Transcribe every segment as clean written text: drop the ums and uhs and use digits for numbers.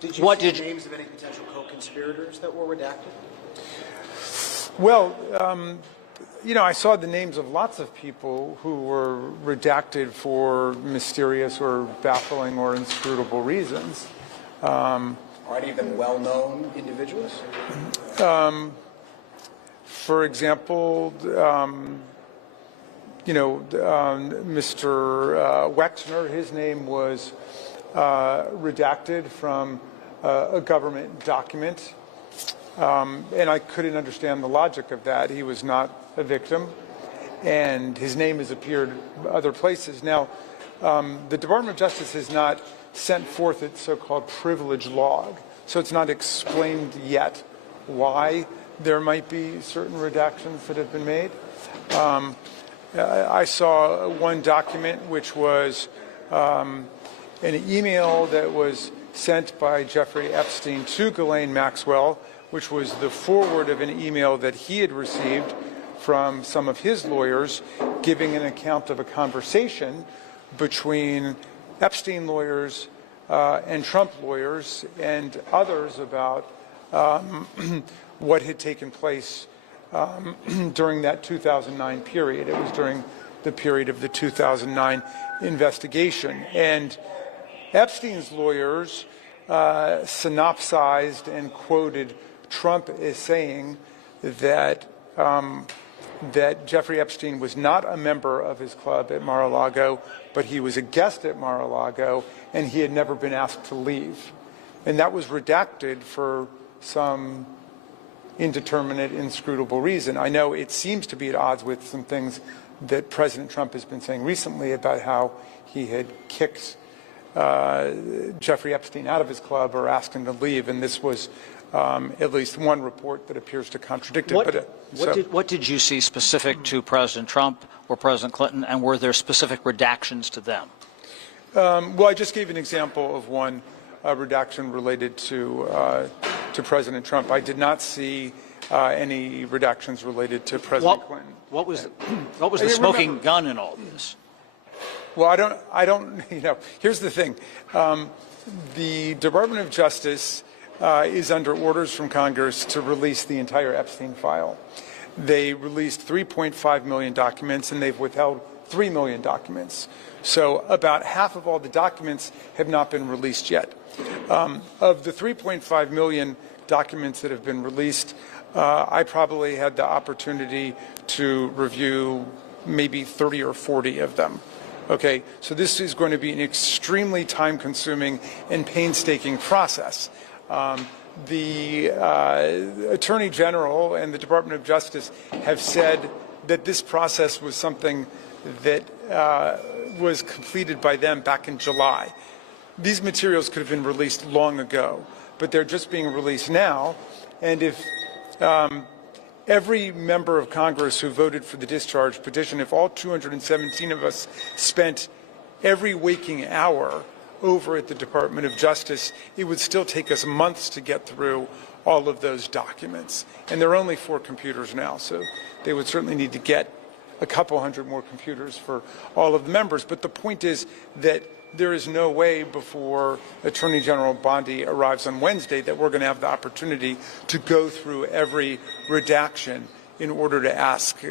Did you see names of any potential co-conspirators that were redacted? Well, you know, I saw the names of lots of people who were redacted for mysterious or baffling or inscrutable reasons. Are any of them well-known individuals? For example, you know, Mr. Wexner, his name was redacted from a government document, and I couldn't understand the logic of that. He was not a victim, and his name has appeared other places. Now, the Department of Justice has not sent forth its so-called privilege log, so it's not explained yet why there might be certain redactions that have been made. I saw one document which was an email that was sent by Jeffrey Epstein to Ghislaine Maxwell, which was the forward of an email that he had received from some of his lawyers giving an account of a conversation between Epstein lawyers and Trump lawyers and others about what had taken place during that 2009 period. It was during the period of the 2009 investigation. And Epstein's lawyers synopsized and quoted Trump as saying that that Jeffrey Epstein was not a member of his club at Mar-a-Lago, but he was a guest at Mar-a-Lago, and he had never been asked to leave. And that was redacted for some indeterminate, inscrutable reason. I know it seems to be at odds with some things that President Trump has been saying recently about how he had kicked Jeffrey Epstein out of his club or asked him to leave, and this was at least one report that appears to contradict it. What did you see specific to President Trump or President Clinton, and were there specific redactions to them? Well, I just gave an example of one redaction related to President Trump. I did not see any redactions related to President Clinton. What was the smoking gun in all this? Well, I don't, you know, here's the thing. The Department of Justice is under orders from Congress to release the entire Epstein file. They released 3.5 million documents, and they've withheld 3 million documents. So about half of all the documents have not been released yet. Of the 3.5 million documents that have been released, I probably had the opportunity to review maybe 30 or 40 of them. Okay, so this is going to be an extremely time-consuming and painstaking process. The Attorney General and the Department of Justice have said that this process was something that was completed by them back in July. These materials could have been released long ago, but they're just being released now. And if every member of Congress who voted for the discharge petition, if all 217 of us spent every waking hour over at the Department of Justice, it would still take us months to get through all of those documents. And there are only 4 computers now, so they would certainly need to get a couple hundred more computers for all of the members. But the point is that there is no way before Attorney General Bondi arrives on Wednesday that we're going to have the opportunity to go through every redaction in order to ask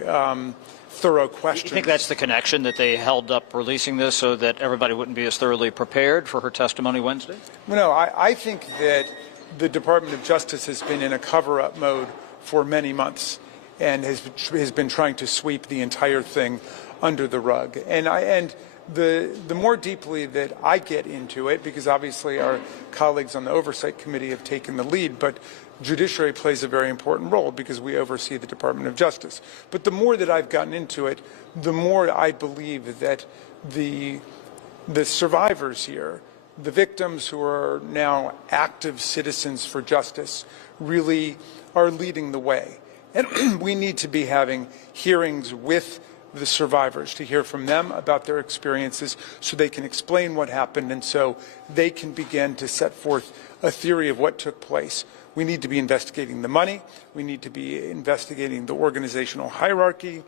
thorough questions. You think that's the connection, that they held up releasing this so that everybody wouldn't be as thoroughly prepared for her testimony Wednesday? No, I think that the Department of Justice has been in a cover-up mode for many months and has been trying to sweep the entire thing under the rug. And the more deeply that I get into it, because obviously our colleagues on the Oversight Committee have taken the lead, but judiciary plays a very important role because we oversee the Department of Justice. But the more that I've gotten into it, the more I believe that the survivors here, the victims who are now active citizens for justice, really are leading the way. And we need to be having hearings with the survivors to hear from them about their experiences so they can explain what happened and so they can begin to set forth a theory of what took place. We need to be investigating the money. We need to be investigating the organizational hierarchy.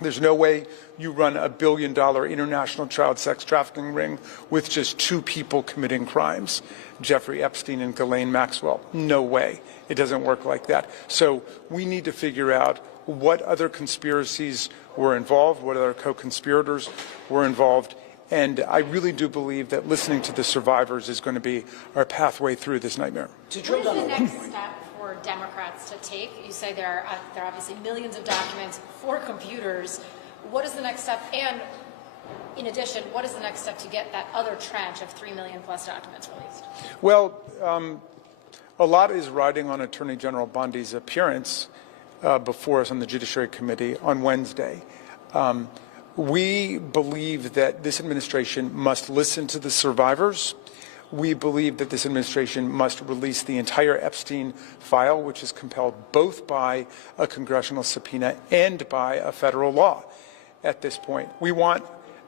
There's no way you run a $1 billion international child sex trafficking ring with just 2 people committing crimes, Jeffrey Epstein and Ghislaine Maxwell. No way. It doesn't work like that. So we need to figure out what other conspiracies were involved, what other co-conspirators were involved. And I really do believe that listening to the survivors is going to be our pathway through this nightmare. To drill What is down the on next one point. step for Democrats to take? You say there are obviously millions of documents for computers. What is the next step? And in addition, what is the next step to get that other tranche of 3 million plus documents released? Well, a lot is riding on Attorney General Bondi's appearance before us on the Judiciary Committee on Wednesday. We believe that this administration must listen to the survivors. We believe that this administration must release the entire Epstein file, which is compelled both by a congressional subpoena and by a federal law at this point. We want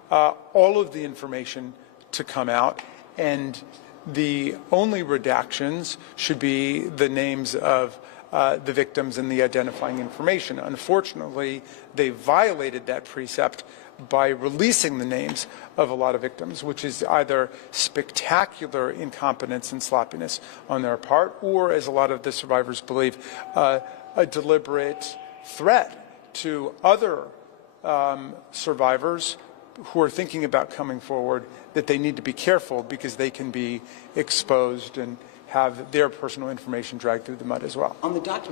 all of the information to come out, and the only redactions should be the names of the victims and the identifying information. Unfortunately, they violated that precept by releasing the names of a lot of victims, which is either spectacular incompetence and sloppiness on their part, or, as a lot of the survivors believe, a deliberate threat to other survivors who are thinking about coming forward, that they need to be careful because they can be exposed and have their personal information dragged through the mud as well. On the document.